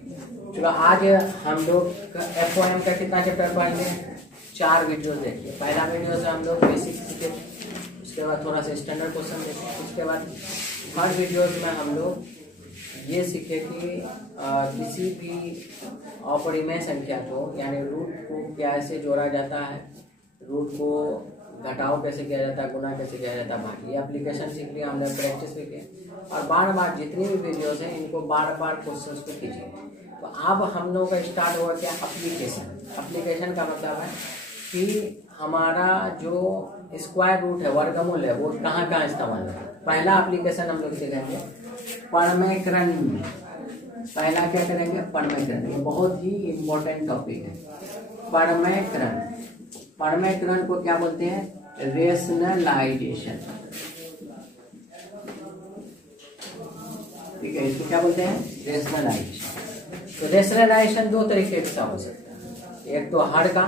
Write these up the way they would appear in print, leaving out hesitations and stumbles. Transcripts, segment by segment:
चलो आज हम लोग FOM का कितना चैप्टर पढ़ेंगे, 4 वीडियो देखिए। पहला वीडियो से हम लोग बेसिक सीखे, उसके बाद थोड़ा सा स्टैंडर्ड क्वेश्चन देखे, उसके बाद हर वीडियोज में हम लोग ये सीखे कि किसी भी अपरिमेय संख्या को यानी रूट को कैसे जोड़ा जाता है, रूट को घटाव कैसे किया जाता है, गुना कैसे किया जाता है, भाग। ये एप्लीकेशन सीख लिया हमने, प्रैक्टिस भी की और बार बार जितनी भी वीडियोस हैं इनको बार बार क्वेश्चंस को कीजिए। तो अब हम लोगों का स्टार्ट हुआ क्या, एप्लीकेशन। एप्लीकेशन का मतलब है कि हमारा जो स्क्वायर रूट है, वर्गमूल है, वो कहाँ कहाँ इस्तेमाल होता है। पहला एप्लीकेशन हम लोग देखेंगे परमेयकरण में। पहला क्या करेंगे, परमेयकरण। ये बहुत ही इम्पोर्टेंट टॉपिक है, परमेयकरण। परमेयकरण को क्या बोलते हैं, रेशनलाइजेशन। ठीक है, इसको क्या बोलते हैं, रेशनलाइजेशन। तो रेशनलाइजेशन दो तरीके से हो सकता है, एक तो हर का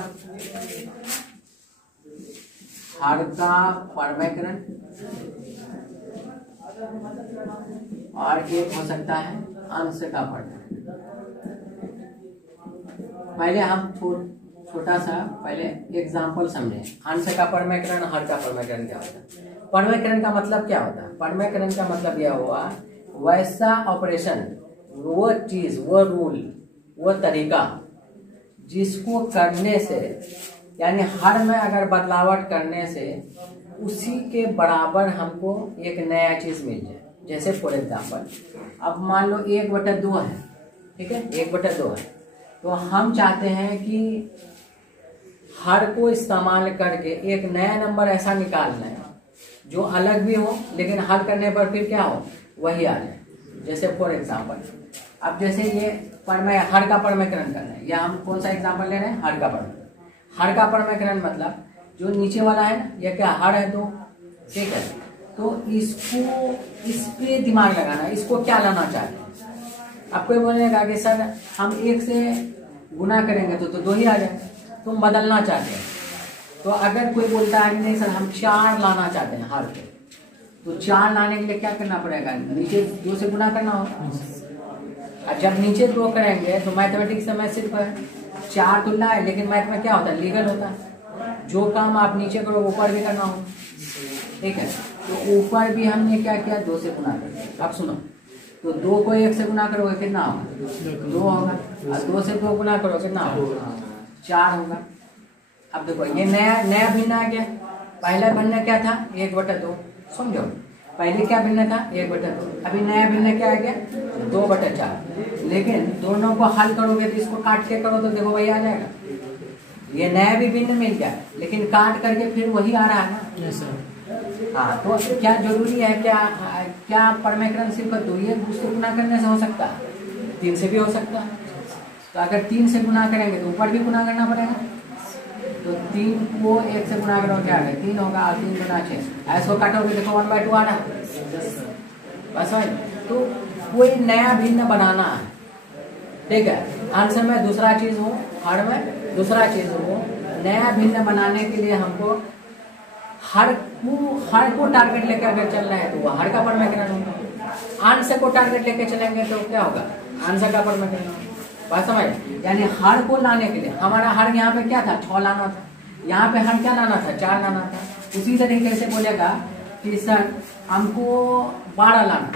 परमेयकरण और एक हो सकता है अंश का परमेयकरण। पहले हम छोटा सा पहले एग्जाम्पल समझे, अंश का परमेयकरण, हर का परमेयकरण क्या होता है। परमेयकरण का मतलब क्या होता है, परमेयकरण का मतलब यह हुआ वैसा ऑपरेशन, वो चीज, वो रूल, वो तरीका जिसको करने से यानी हर में अगर बदलावट करने से उसी के बराबर हमको एक नया चीज मिल जाए। जैसे फॉर एग्जाम्पल अब मान लो 1/2 है, ठीक है, 1/2 है, तो हम चाहते हैं कि हर को इस्तेमाल करके एक नया नंबर ऐसा निकालना है जो अलग भी हो लेकिन हल करने पर फिर क्या हो, वही आ जाए। जैसे फॉर एग्जाम्पल अब जैसे ये हर का परमेयकरण करना है, या हम कौन सा एग्जाम्पल ले रहे हैं, हर का परमेयकरण। हर का परमेयकरण मतलब जो नीचे वाला है ना, ये क्या हर है, तो ठीक है, तो इसको इस पे दिमाग लगाना, इसको क्या लाना चाहते हैं। अब कोई बोलेगा कि सर हम 1 से गुना करेंगे तो 2 ही आ जाए, तुम बदलना चाहते हैं। तो अगर कोई बोलता है नहीं सर हम 4 लाना चाहते हैं हर पे, तो 4 लाने के लिए क्या करना पड़ेगा, नीचे 2 से गुना करना होगा। और जब नीचे 2 करेंगे तो मैथमेटिक्स में सिर्फ 4 तो लाए, लेकिन मैथ में क्या होता है, लीगल होता है। जो काम आप नीचे करो ऊपर भी करना होगा, ठीक है। तो ऊपर भी हमने क्या किया, 2 से गुना कर दिया। अब सुनो, तो 2 को 1 से गुना करोगे कितना होगा, 2 होगा, और 2 से 2 गुना करोगे कितना होगा, 4 होगा। अब देखो ये नया भिन्न आ गया। पहला भिन्न क्या था, 1/2, समझो। पहले क्या भिन्न था, 1/2। अभी नया भिन्न क्या आ गया, 2/4। लेकिन दोनों को हल करोगे तो इसको काट के करो तो देखो वही आ जाएगा। ये नया भी भिन्न मिल गया, लेकिन काट करके फिर वही आ रहा है ना। yes, हाँ, तो क्या जरूरी है, क्या परमेयकरण सिर्फ 2 से गुना करने से हो सकता है, 3 से भी हो सकता है। तो अगर 3 से गुना करेंगे तो ऊपर भी गुना करना पड़ेगा। तो 3 को 1 से गुना करोगे क्या है, 3 होगा, और 3 गुना 6, ऐसा काटोगे देखो 1/2 आ रहा है। बस भाई, तो कोई नया भिन्न बनाना है, ठीक है। अंश में दूसरा चीज हो, हर में दूसरा चीज हो। नया भिन्न बनाने के लिए हमको हर को टारगेट लेकर अगर चल रहे हैं तो वो हर का परमेयकरण होगा। अंश को टारगेट लेकर चलेंगे तो क्या होगा, अंश का परमेयकरण होगा। बात समझ, यानी हर को लाने के लिए हमारा हर यहाँ पे क्या था, 6 लाना था, यहाँ पे हर क्या लाना था, 4 लाना था। उसी तरीके से बोलेगा कि सर हमको 12 लाना,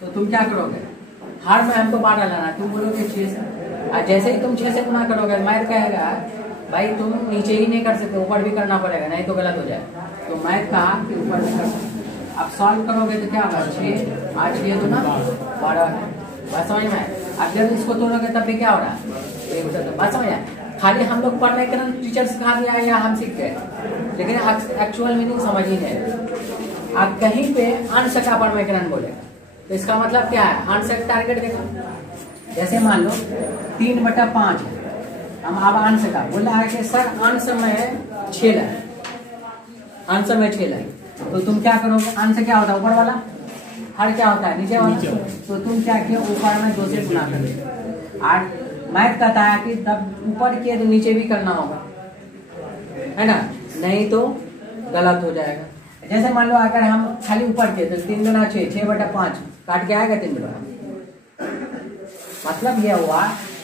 तो तुम क्या करोगे, हर में हमको 12 लाना, तुम बोलोगे 6 से। और जैसे ही तुम 6 से गुना करोगे मैथ कहेगा भाई तुम नीचे ही नहीं कर सकते, ऊपर भी करना पड़ेगा, नहीं तो गलत हो जाए। तो मैथ कहा कि ऊपर भी कर सकते। अब सॉल्व करोगे तो क्या होगा, 6 आज 6 तो ना 12 है। बस समझ में। अब जब इसको तोड़ोगे तब भी क्या हो रहा है, बस समझ आए। खाली हम लोग परमेयकरण टीचर सिखा दिया है या हम सीख गए, लेकिन एक्चुअल मीनिंग समझ ही नहीं। आप कहीं पे अंश का परमेयकरण बोलेगा तो इसका मतलब क्या है, अंश का टारगेट देगा। जैसे मान लो 3/5 है, हम अब अंश का बोला है कि सर अंश में 6 है, अंश में 6 है, तो तुम क्या करोगे, अंश क्या होता है ऊपर वाला, हर क्या होता है नीचे वाला। तो तुम क्या किया, ऊपर में 2 से गुना कर दो। और मैथ कहता है कि तब ऊपर किए तो नीचे भी करना होगा, है ना, नहीं तो गलत हो जाएगा। जैसे मान लो अगर हम खाली ऊपर किए तो 3 गुना 6, 6/5 काट के आएगा 3 गुना। मतलब ये हुआ,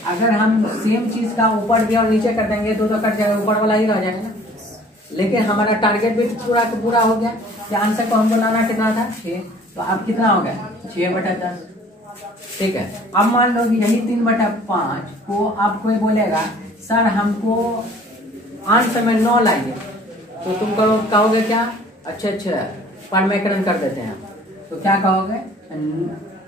अगर हम सेम चीज का ऊपर भी और नीचे कर देंगे तो कट जाएगा, ऊपर वाला ही रह जाएगा ना। लेकिन हमारा टारगेट भी पूरा हो गया कि आंसर को हमको लाना कितना था 6, तो अब कितना हो गया 6/10। ठीक है, अब मान लो यही 3/5 को आप कोई बोलेगा सर हमको आंसर में 9 लाइए, तो तुम कहोगे क्या, अच्छा परमेकरण कर देते हैं हम, तो क्या कहोगे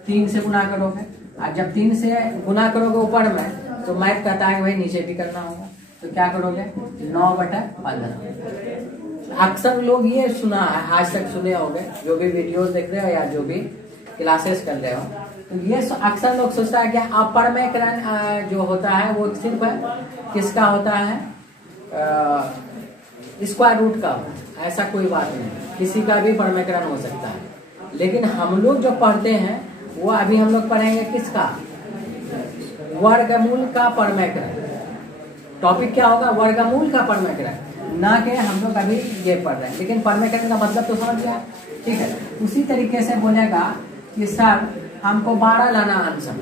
3 से गुना करोगे, और जब 3 से गुना करोगे ऊपर में तो मैथ कहता है कि भाई नीचे भी करना होगा, तो क्या करोगे 9/15। अक्सर लोग ये सुना है, आज तक सुने होंगे, जो भी वीडियोस देख रहे हो या जो भी क्लासेस कर रहे हो, तो ये अक्सर लोग सोचता है कि अपरमेकरण जो होता है वो सिर्फ किसका होता है, स्क्वायर रूट का। ऐसा कोई बात नहीं, किसी का भी परमेकरण हो सकता है। लेकिन हम लोग जो पढ़ते हैं वो अभी हम लोग पढ़ेंगे किसका, वर्गमूल का परमेकरण। टॉपिक क्या होगा, वर्गमूल का परमेकरण, ना कि हम लोग अभी ये पढ़ रहे हैं। लेकिन परमेकरण का मतलब तो समझ गया, ठीक है। उसी तरीके से बोलेगा कि सर हमको 12 लाना आंसर,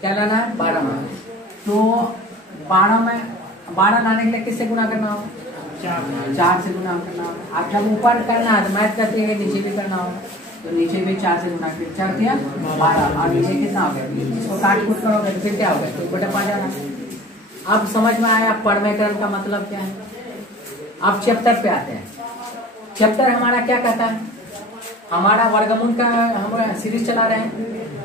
क्या लाना है 12 लाना, तो 12 लाने के लिए किससे गुना करना होगा, 4 से गुना करना होगा। अब जब ऊपर करना है तो मैथ करते हैं नीचे भी करना होगा, तो नीचे भी 4 से गुना कर 4 दिया 12, और नीचे कितना हो गया, इसको काट कूट करोगे तो फिर क्या होगा 2/5 जाना। अब समझ में आया परमेकरण का मतलब क्या है। अब चैप्टर पे आते हैं। चैप्टर हमारा क्या कहता है, हमारा वर्गमूल का हम सीरीज चला रहे हैं,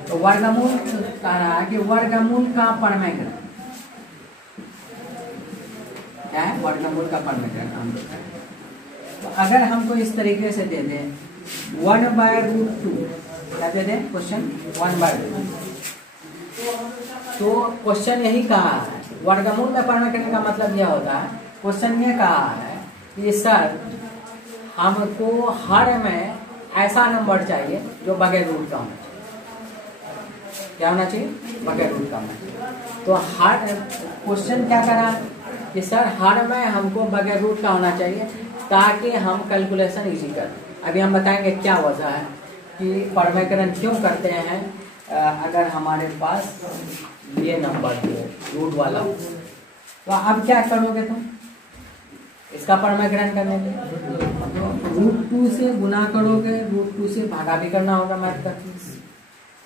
तो वर्गमूल कह रहा है कि वर्गमूल का परमेकरण क्या है, वर्गमूल का परमेकरण हम लोग। तो अगर हमको इस तरीके से दे दें 1/√2, क्या दे दें क्वेश्चन 1/2, तो क्वेश्चन यही कहा है, वर्गमूल में परमेकरण का मतलब यह होता है, क्वेश्चन ये कहा है कि सर हमको हर में ऐसा नंबर चाहिए जो बगैर रूट का होना चाहिए। क्या होना चाहिए, बगैर रूट का होना चाहिए। तो हर क्वेश्चन क्या करा कि सर हर में हमको बगैर रूट का होना चाहिए ताकि हम कैलकुलेशन इजी कर। अभी हम बताएंगे क्या वजह है कि परमेकरण क्यों करते हैं अगर हमारे पास ये नंबर हो रूट वाला हो। तो अब क्या करोगे तुम इसका परमेकरण करने के √2 से गुना करोगे, √2 से भागा भी करना होगा मैथ का।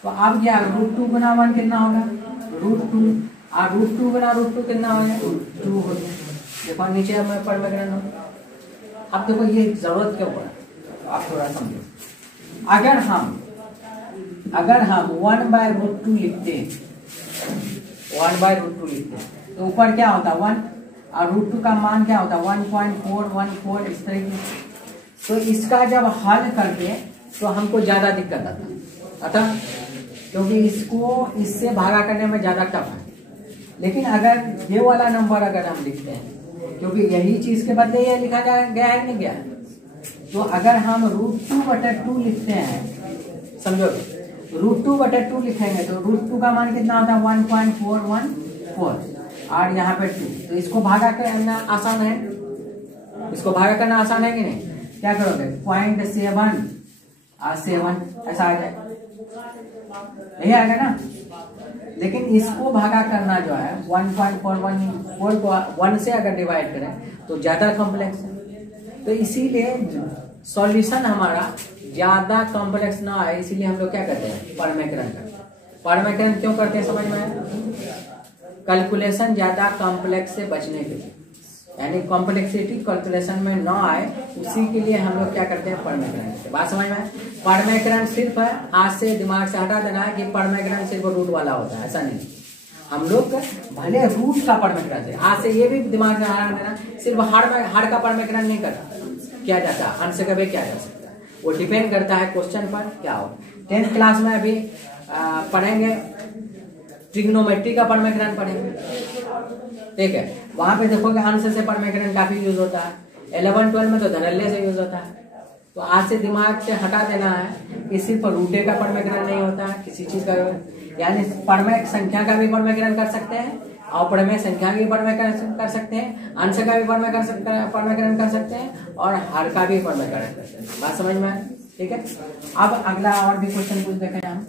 तो अब क्या √2 गुना 1 कितना होगा √2, और √2 गुना √2 कितना हो गया 2 हो गया। देखो नीचे हमें परमेकरण हो। अब देखो ये जरूरत क्यों पड़ा, तो आप थोड़ा समझो। अगर हम 1/√2 लिखते हैं, 1/√2 लिखते हैं तो ऊपर क्या होता 1, और √2 का मान क्या होता 1.414 इस तरीके से। तो इसका जब हल करके तो हमको ज्यादा दिक्कत आता अतः, क्योंकि इसको इससे भागा करने में ज्यादा टफ है। लेकिन अगर ये वाला नंबर अगर हम लिखते हैं, क्योंकि यही चीज के बदले ये लिखा गया है नहीं गया, तो अगर हम √2/2 लिखते हैं, समझो √2/2 लिखेंगे तो √2 का मान कितना होता है 1.414, और यहाँ पे 2, तो इसको भागा करना आसान है, इसको भागा करना आसान है कि नहीं। क्या करोगे 0.7 और 7 ऐसा आ जाएगा, यही आएगा ना। लेकिन इसको भागा करना जो है 1.414 को 1 से अगर डिवाइड करें तो ज्यादा कॉम्प्लेक्स है, तो इसीलिए सॉल्यूशन हमारा ज्यादा कॉम्प्लेक्स ना आए, इसीलिए हम लोग क्या करते हैं परमेकरण करते हैं। परमेकरण क्यों करते हैं समझ में आया, कैलकुलेशन ज्यादा कॉम्प्लेक्स से बचने के लिए, यानी कॉम्प्लेक्सिटी कैलकुलेशन में ना आए, उसी के लिए हम लोग क्या करते हैं परमेकरण करते हैं। बात समझ में आए। परमेकरण सिर्फ है आज से दिमाग से हटा देना है कि परमेकरण सिर्फ रूट वाला होता है, ऐसा नहीं। हम लोग भले रूट का परमेकरण से आज से ये भी दिमाग में हटा देना, सिर्फ हर का परमेकरण नहीं किया जाता, अंश का भी किया जा सकता है। वो डिपेंड करता है क्वेश्चन पर क्या हो। 10th क्लास में अभी पढ़ेंगे ट्रिग्नोमेट्री का परमेकरण पढ़ेंगे, ठीक है। वहां पे देखोगे अंश से परमेकरण काफी यूज होता है। 11-12 में तो धनल्य से यूज होता है। तो आज से दिमाग से हटा देना है कि सिर्फ रूटे का परमेकरण नहीं होता है किसी चीज का, यानी परमेय संख्या का भी परमेकरण कर सकते हैं, अपरमेय संख्या भी परमेकरण कर सकते हैं, अंश का भी परमेकरण कर सकते हैं, और हर का भी परमेकरण कर सकते हैं। बात समझ में आए, ठीक है। अब अगला और भी क्वेश्चन कुछ देखें हम।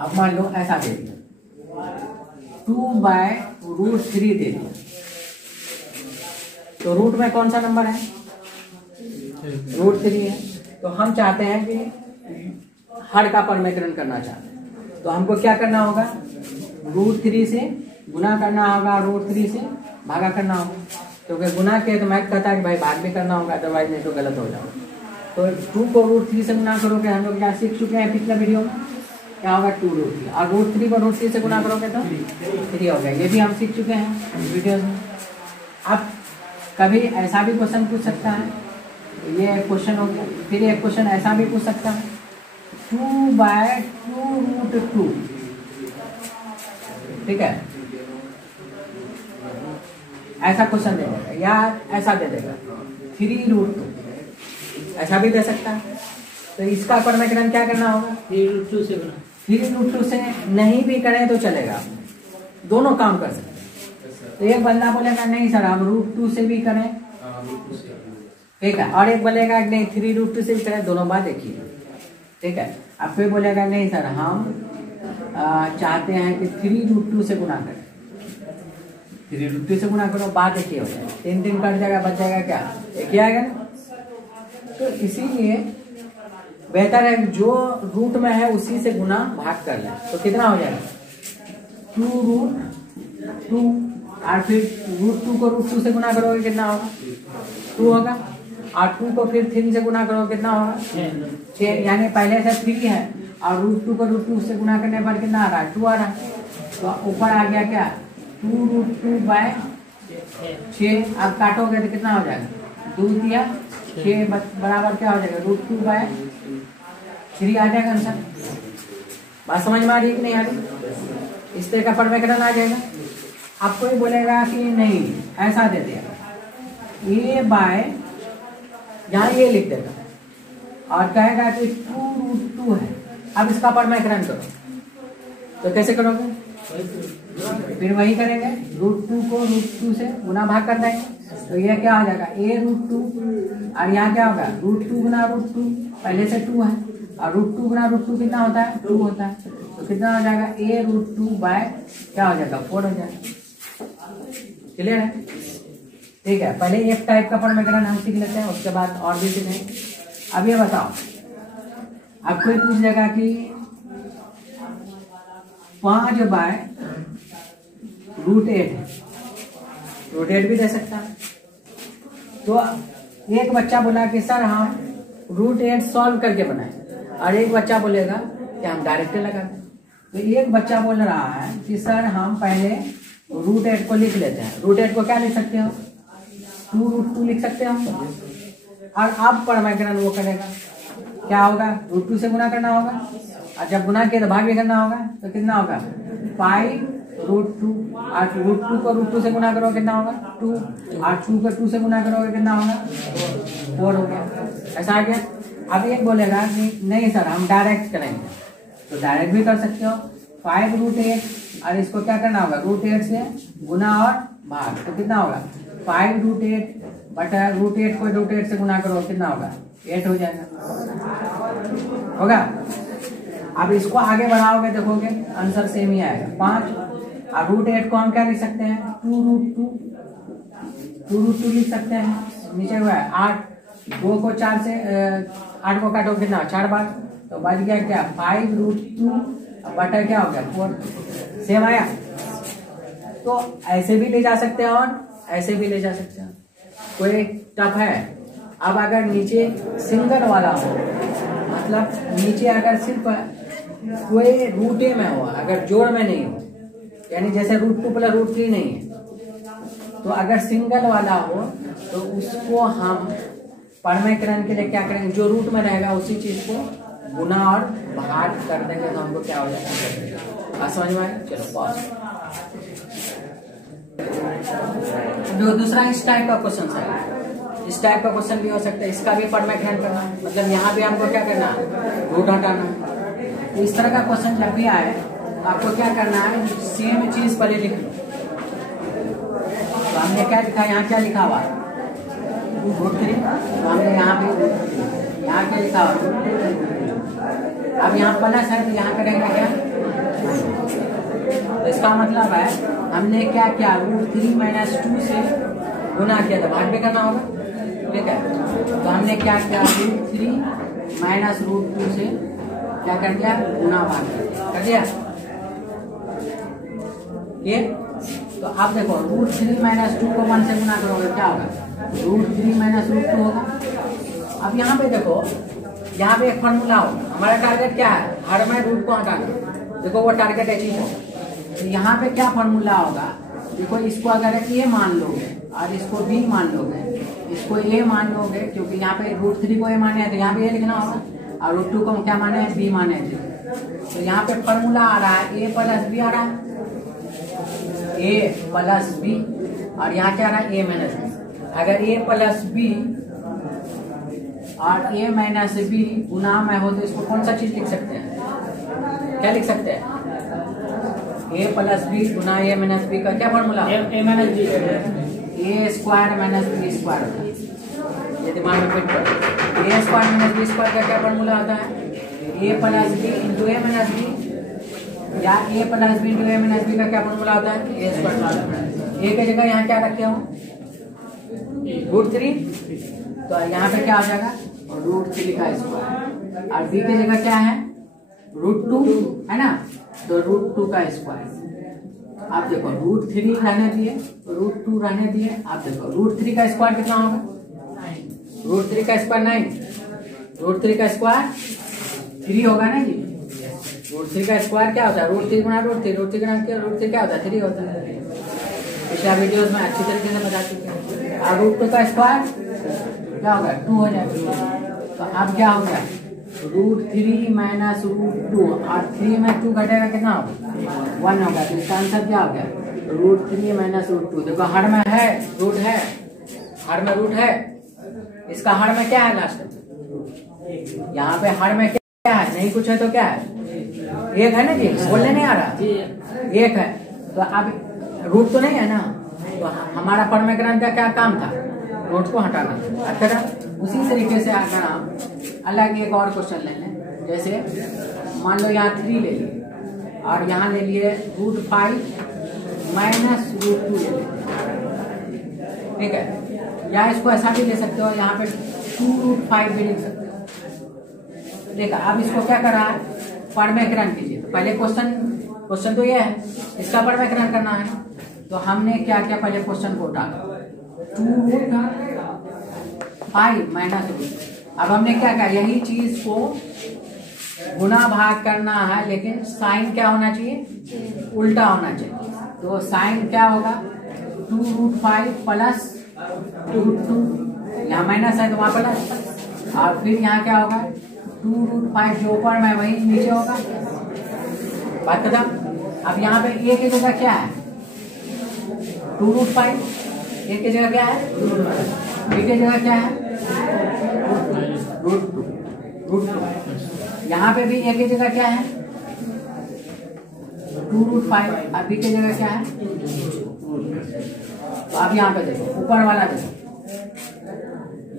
अब मान लो ऐसा दे दिया 2/√3 दे दिया। तो रूट में कौन सा नंबर है? √3 है। तो हम चाहते हैं कि हर का परमेकरण करना चाहते हैं, तो हमको क्या करना होगा? √3 से गुना करना होगा, √3 से भागा करना होगा। क्योंकि गुना के तो मैथ कहता है कि भाई भाग भी करना होगा, अदरवाइज नहीं तो गलत हो जाओगे। तो 2 को √3 से गुना करोगे, हम लोग क्या सीख चुके हैं पिछले वीडियो में, क्या होगा? 2√3। और √3 को √3 से गुना करोगे तो 3 हो गया। ये भी हम सीख चुके हैं वीडियो में। अब कभी ऐसा भी क्वेश्चन पूछ सकता है, ये क्वेश्चन हो गया। फिर एक क्वेश्चन ऐसा भी पूछ सकता है 2/2√2, ठीक है, ऐसा क्वेश्चन दे देगा, या ऐसा दे देगा 3√2, ऐसा भी दे सकता है। तो इसका परमेकरण क्या करना होगा? 3√2 से बना। 3√2 से नहीं भी करें तो चलेगा, दोनों काम कर सकते हैं। तो एक बंदा बोलेगा नहीं सर हम √2 से भी करें, ठीक है, और एक बोलेगा नहीं 3√2 से भी करें, दोनों बात एक ही है, ठीक है। अब कोई बोलेगा नहीं सर हम चाहते हैं कि 3√2 से गुना करें, 3√2 से गुना करो, बात एक ही हो जाएगा, 3 कट जाएगा, बच जाएगा क्या? एक ही आएगा ना। तो इसीलिए बेहतर है जो रूट में है उसी से गुना भाग कर लें। तो कितना हो जाएगा? 2√2, और फिर √2 को √2 से गुना करोगे कितना होगा? 2 होगा। और 2 को फिर 3 से गुना करोगे कितना होगा? 6। यानी पहले से 3 है और √2 को √2 से गुना करने पर कितना आ रहा है? 2 आ रहा है। तो ऊपर आ गया क्या? 2√2/6। अब काटोगे तो कितना हो जाएगा? 2 दिया 6 बराबर क्या हो जाएगा? √2/3 आ जाएगा आंसर। बात समझ में आ रही है कि नहीं आ रही? इस तरह का परमेकरण आ जाएगा। अब कोई बोलेगा कि नहीं ऐसा दे देगा, यहाँ ये लिख देगा और कहेगा कि 2√2 है। अब इसका परमेकरण करो, तो कैसे करोगे? फिर वही करेंगे, √2 को √2 से गुना भाग कर देंगे, तो ये क्या हो जाएगा? a√2, और यहाँ क्या होगा? √2 गुना √2, पहले से 2 है, और √2 गुना √2 कितना होता है? 2 होता है। तो कितना हो जाएगा? a√2/ क्या हो जाएगा? 4 हो जाएगा। क्लियर है? ठीक है, पहले एक टाइप का परमेकरण हम सीख लेते हैं, उसके बाद और भी सीखेंगे। अब ये बताओ, अब कोई पूछ लेगा कि 5/√8 है, √8 भी दे सकता है। तो एक बच्चा बोला कि सर हम √8 सॉल्व करके बनाए, और एक बच्चा बोलेगा कि हम डायरेक्ट लगा दें। तो एक बच्चा बोल रहा है कि सर हम पहले √8 को लिख लेते हैं। √8 को क्या लिख सकते हो? 2√2 लिख सकते हो। और अब परमेकरण वो करेगा, क्या होगा? √2 से गुना करना होगा, और जब गुना किया तो भाग भी करना होगा, तो कितना होगा? 5√2, और √2 को √2 से गुना करोगे कितना होगा? 2, और 2 को 2 से गुना करोगे कितना होगा? 4 हो गया। ऐसा आ गया। अब एक बोलेगा कि नहीं सर हम डायरेक्ट करेंगे, तो डायरेक्ट भी कर सकते हो। 5√8, और इसको क्या करना होगा? √8 से गुना और भाग, तो कितना होगा? 5√8 बटा √8 को √8 से गुना करो कितना होगा? 8 हो जाएगा, होगा। अब इसको आगे बढ़ाओगे देखोगे आंसर सेम ही आएगा, 5। और √8 को हम क्या लिख सकते हैं? 2√2 लिख सकते हैं। नीचे हुआ है 8, 2 को 4 से 8 को काटो कितना? 4 बार, तो बच गया क्या? 5√2 बटा क्या हो गया? 4। सेम आया। तो ऐसे भी ले जा सकते हैं और ऐसे भी ले जा सकते हैं, कोई टफ है। अब अगर नीचे सिंगल वाला हो, मतलब नीचे अगर सिर्फ कोई √a में हो, अगर जोड़ में नहीं हो, यानी जैसे √2 + √3 नहीं है, तो अगर सिंगल वाला हो तो उसको हम परमेकरण के लिए क्या करेंगे? जो रूट में रहेगा उसी चीज को गुना और भाग कर देंगे, तो हमको क्या हो जाएगा? समझ में आया? चलो पॉज। जो दूसरा इस टाइप का क्वेश्चन है, इस टाइप का क्वेश्चन भी हो सकता है, इसका भी परमेकरण करना, मतलब यहाँ भी हमको क्या करना है? रूट हटाना। तो इस तरह का क्वेश्चन जब भी आए आपको क्या करना है? सेम चीज पहले लिख लो। तो हमने क्या लिखा? यहाँ क्या लिखा हुआ? √3। तो हमने यहाँ पे यहाँ क्या लिखा हुआ? अब यहाँ प्लस है तो यहाँ करेंगे क्या? तो इसका मतलब है हमने क्या किया, √3 - 2 से गुना किया था, भाग में करना होगा, ठीक है। तो हमने क्या किया, √3 - √2 से क्या कर दिया, गुना भाग कर दिया ये। तो आप देखो √3 - 2 को 1 से गुना करोगे क्या होगा, √3 - √2 होगा। अब यहाँ पे देखो, यहाँ पे एक फॉर्मूला होगा, हमारा टारगेट क्या है, हर में रूट को हटाना, देखो वो टारगेट अचीव हो। तो यहाँ पे क्या फॉर्मूला होगा, देखो इसको अगर a मान लोगे और इसको b मान लोगे, इसको a मान लोगे क्योंकि यहाँ पे √3 को a माने हैं तो यहाँ पे a लिखना होगा, और √2 को क्या माने हैं, b माने हैं। तो यहाँ पे फॉर्मूला आ रहा है a + b आ रहा है, a + b, और यहाँ क्या आ रहा है, a - b। अगर a + b और a - b गुना में हो तो इसको कौन सा चीज लिख सकते हैं, क्या लिख सकते हैं, a + b Guna a - b का क्या formula, a - b a² - b² होता है। ये दिमाग में फिट करो, a² - b² का क्या फॉर्मूला होता है, a + b × a - b, या a + b × a - b का क्या फॉर्मूला होता है, a²। a की जगह यहाँ क्या रखे हो, √3, तो यहाँ पे क्या हो जाएगा, √3 का स्क्वायर, और b की जगह क्या है, √2 है ना, तो √2 का स्क्वायर। आप देखो √3 रहने दिए, √2 रहने दिए, आप देखो √3 का स्क्वायर कितना होगा, √3 का स्क्वायर 9, √3 का स्क्वायर 3 होगा ना जी। √3 का स्क्वायर क्या होता है, √3 गुना √3, √3 गुना √3 क्या होता है, 3 होता है। पिछला वीडियोस में अच्छी तरीके से बता चुके हैं। और √2 का स्क्वायर क्या होगा, 2 हो जाएगा। तो अब क्या हो गया, √3 - √2, और 3 में 2 घटेगा कितना होगा, 1 होगा। तो इसका आंसर क्या हो गया, √3 - √2। देखो हर में है रूट है, हर में रूट है, इसका हर में क्या है लास्ट में, यहाँ पे हर में क्या है, नहीं कुछ है तो क्या है, एक है ना जी, बोलने नहीं आ रहा, एक है। तो अब रूट तो नहीं है ना, तो हमारा परमेग्राम का क्या काम था, रूट को हटाना। अच्छा, उसी तरीके से अगर हम अलग एक और क्वेश्चन ले लें, जैसे मान लो यहाँ 3 ले लिए और यहाँ ले लिए √5 - √2 ले लिए, ठीक है। या इसको ऐसा भी ले सकते हो, यहाँ पे 2√5 भी लिख सकते हो। देखा, अब इसको क्या करा है, परमेग्राम कीजिए। तो पहले क्वेश्चन तो ये है, इसका परमेग्राम करना है। तो हमने क्या किया, पहले क्वेश्चन को उठाया 2√5 - √2। अब हमने क्या किया, यही चीज को गुना भाग करना है, लेकिन साइन क्या होना चाहिए, उल्टा होना चाहिए। तो साइन क्या होगा, 2√5 + √2, यहाँ माइनस है तो वहां प्लस, और फिर यहाँ क्या होगा, 2√5 जो ऊपर में वही नीचे होगा। बात खत्म। अब यहाँ पे a की जगह क्या है, 2√5, a की जगह क्या है, b की जगह क्या है, √2। यहाँ पे भी a की जगह क्या है, 2√5, और b की जगह क्या है। तो अब यहाँ पे देखो, ऊपर वाला देखो,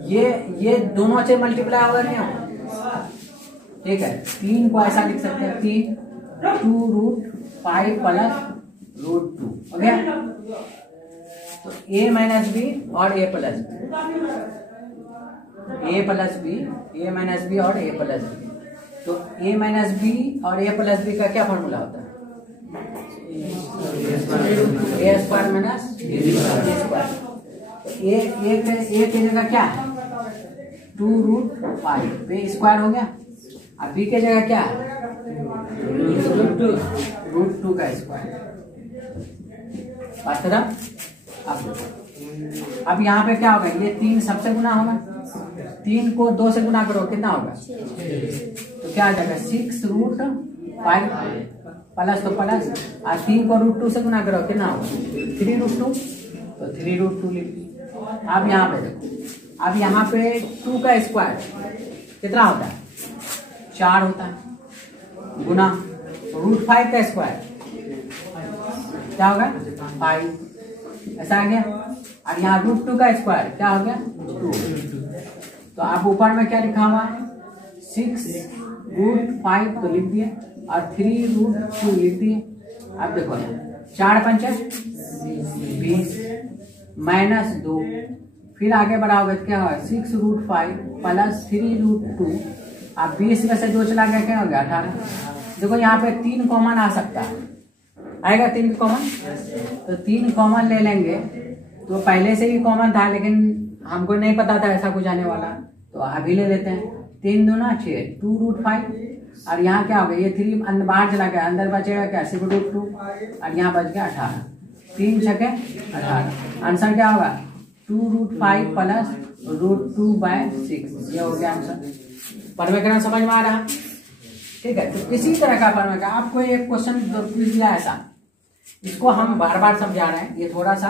ये दोनों से मल्टीप्लाई होगा नहीं होगा, ठीक है। 3 को ऐसा लिख सकते हैं, 3 2√5 + √2 हो गया। तो a - b और a + b, a + b, a - b और a + b। तो a - b और a + b का क्या फॉर्मूला होता है, a² - a की जगह क्या है, 2√5 पे स्क्वायर हो गया, अब b की जगह क्या है, √2 का स्क्वायर। बात खत्म। अब यहाँ पे क्या होगा, ये 3 सबसे गुना होगा, 3 को 2 से गुना करो कितना होगा, तो क्या आ जाएगा, 6√5 प्लस तो प्लस, और 3 को √2 से गुना करो कितना होगा, 3√2, तो 3√2 लिख दी। अब यहाँ पे देखो, अब यहाँ पे 2 का स्क्वायर कितना होता है, 4 होता है, गुना √5 का स्क्वायर क्या होगा, 5, ऐसा आ गया। और यहाँ √2 का स्क्वायर क्या हो गया, 2। तो आप ऊपर में क्या लिखा हुआ है, 6√5 तो लिख दिए, और 3√2 लिख दिए। अब देखो यहाँ 4 पंचे 20 -2, फिर आगे बढ़ाओगे तो क्या होगा 6√5 प्लस 3√2। अब 20 में से 2 चला गया क्या हो गया 18। देखो यहाँ पे 3 कॉमन आ सकता है, आएगा 3 कॉमन, तो 3 कॉमन ले लेंगे। तो पहले से ही कॉमन था लेकिन हमको नहीं पता था ऐसा कुछ आने वाला, तो अभी ले लेते हैं। 3 दूना 6 2√5, और यहाँ क्या होगा ये 3 बाहर चला गया, अंदर बचेगा क्या 6√2, और यहाँ बच गया 18। 3 छके 18। आंसर क्या होगा 2√5 प्लस √2/6, ये हो गया आंसर। परमेकरण समझ में आ रहा? ठीक है। तो इसी तरह का परमेकरण आपको एक क्वेश्चन पूछ दिया ऐसा, इसको हम बार बार समझा रहे हैं, ये थोड़ा सा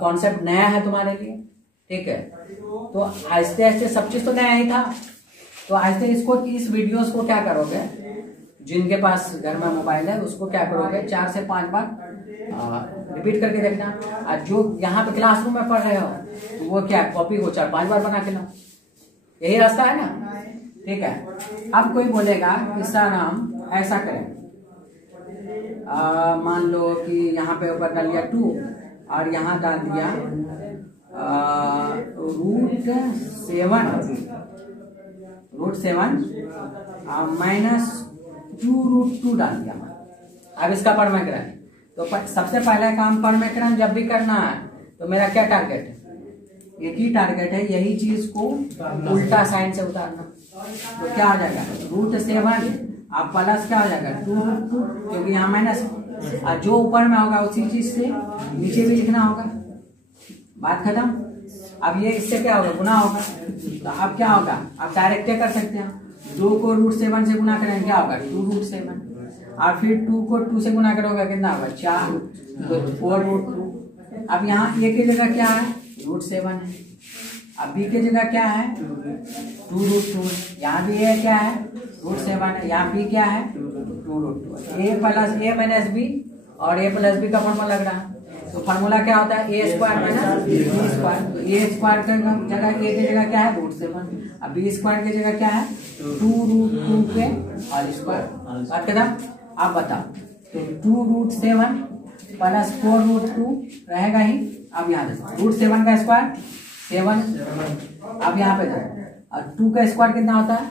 कॉन्सेप्ट नया है तुम्हारे लिए। ठीक है, तो आहिस्ते आहिस्ते सब चीज तो नया ही था, तो आहिस्ते इसको इस वीडियोस को क्या करोगे, जिनके पास घर में मोबाइल है उसको क्या करोगे 4 से 5 बार रिपीट करके देखना। और जो यहाँ पे क्लासरूम में पढ़ रहे हो तो वो क्या कॉपी को 4-5 बार बना के लो, यही रास्ता है ना। ठीक है, अब कोई बोलेगा इसका नाम ऐसा करें, मान लो कि यहाँ पे ऊपर डाल दिया 2 और यहाँ डाल दिया √7 -2√2 डाल दिया। अब इसका परमेकरण, तो सबसे पहला काम परमेकरण जब भी करना है तो मेरा क्या टारगेट है, एक ही टारगेट है, यही चीज को उल्टा साइन से उतारना। तो क्या हो जाएगा √7 अब प्लस क्या हो जाएगा 2√2, क्योंकि यहाँ माइनस, और जो ऊपर में होगा उसी चीज से नीचे भी लिखना होगा। बात खत्म। अब ये इससे क्या होगा गुना होगा, तो अब क्या होगा आप डायरेक्ट क्या कर सकते हैं, 2 को √7 से गुना करेंगे क्या होगा 2√7, और फिर 2 को 2 से गुना करोगे कितना होगा 4, तो 4√2। अब यहाँ a की जगह क्या है √7 है, अब b की जगह क्या है 2√2, यहाँ भी a क्या है √7 है, यहाँ b क्या है 2√2। a plus a minus b, और a प्लस b का फॉर्मूला लग रहा है, तो फार्मूला क्या होता है a square minus b square. तो a स्क्वायर की जगह a की जगह क्या है √7, अब b स्क्वायर की जगह क्या है 2√2 के होल स्क्वायर। बात खत्म। आप बताओ, तो 2√7 प्लस 4√2 रहेगा ही। अब यहाँ देखो √7 का स्क्वायर 7, अब यहाँ पे देखो, और 2 का स्क्वायर कितना होता है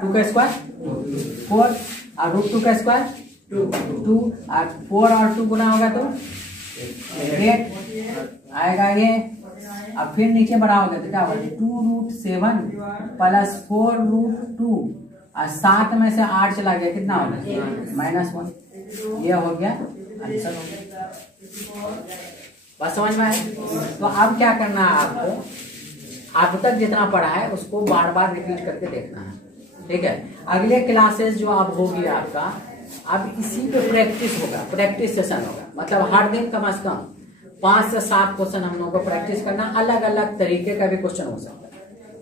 2 का स्क्वायर 4, और √2 का स्क्वायर 2, और 4 और 2 गुना होगा तो 8 आएगा ये। अब फिर नीचे बढ़ाओगे तो क्या होगा 2√7 प्लस 4√2, और 7 में से 8 चला गया कितना होगा -1। ये हो गया आंसर, हो गया। बस समझ में आए? तो अब क्या करना है आपको, अब तक जितना पढ़ा है उसको बार बार रिपीट करके देखना है। ठीक है, अगले क्लासेस जो अब होगी आपका, अब इसी पे प्रैक्टिस होगा, प्रैक्टिस सेशन होगा, मतलब हर दिन कम से कम 5 से 7 क्वेश्चन हम लोगों को प्रैक्टिस करना, अलग अलग तरीके का भी क्वेश्चन हो सकता है,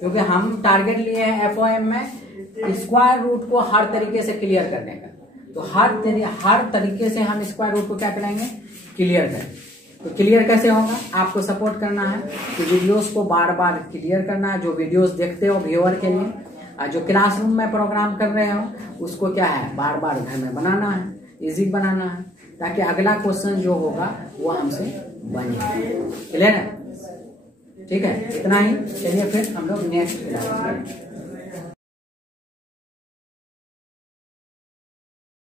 क्योंकि हम टारगेट लिए हैं FOM में स्क्वायर रूट को हर तरीके से क्लियर करने का। तो हर तरीके से हम स्क्वायर रूट को क्या कराएंगे क्लियर करें। तो क्लियर कैसे होगा, आपको सपोर्ट करना है कि वीडियोस को बार बार क्लियर करना है। जो वीडियोस देखते हो व्यूअर के लिए, जो क्लासरूम में प्रोग्राम कर रहे हो उसको क्या है बार बार घर में बनाना है, इजी बनाना है, ताकि अगला क्वेश्चन जो होगा वो हमसे बने। क्लियर है? ठीक है, इतना ही। चलिए फिर हम लोग नेक्स्ट क्लास में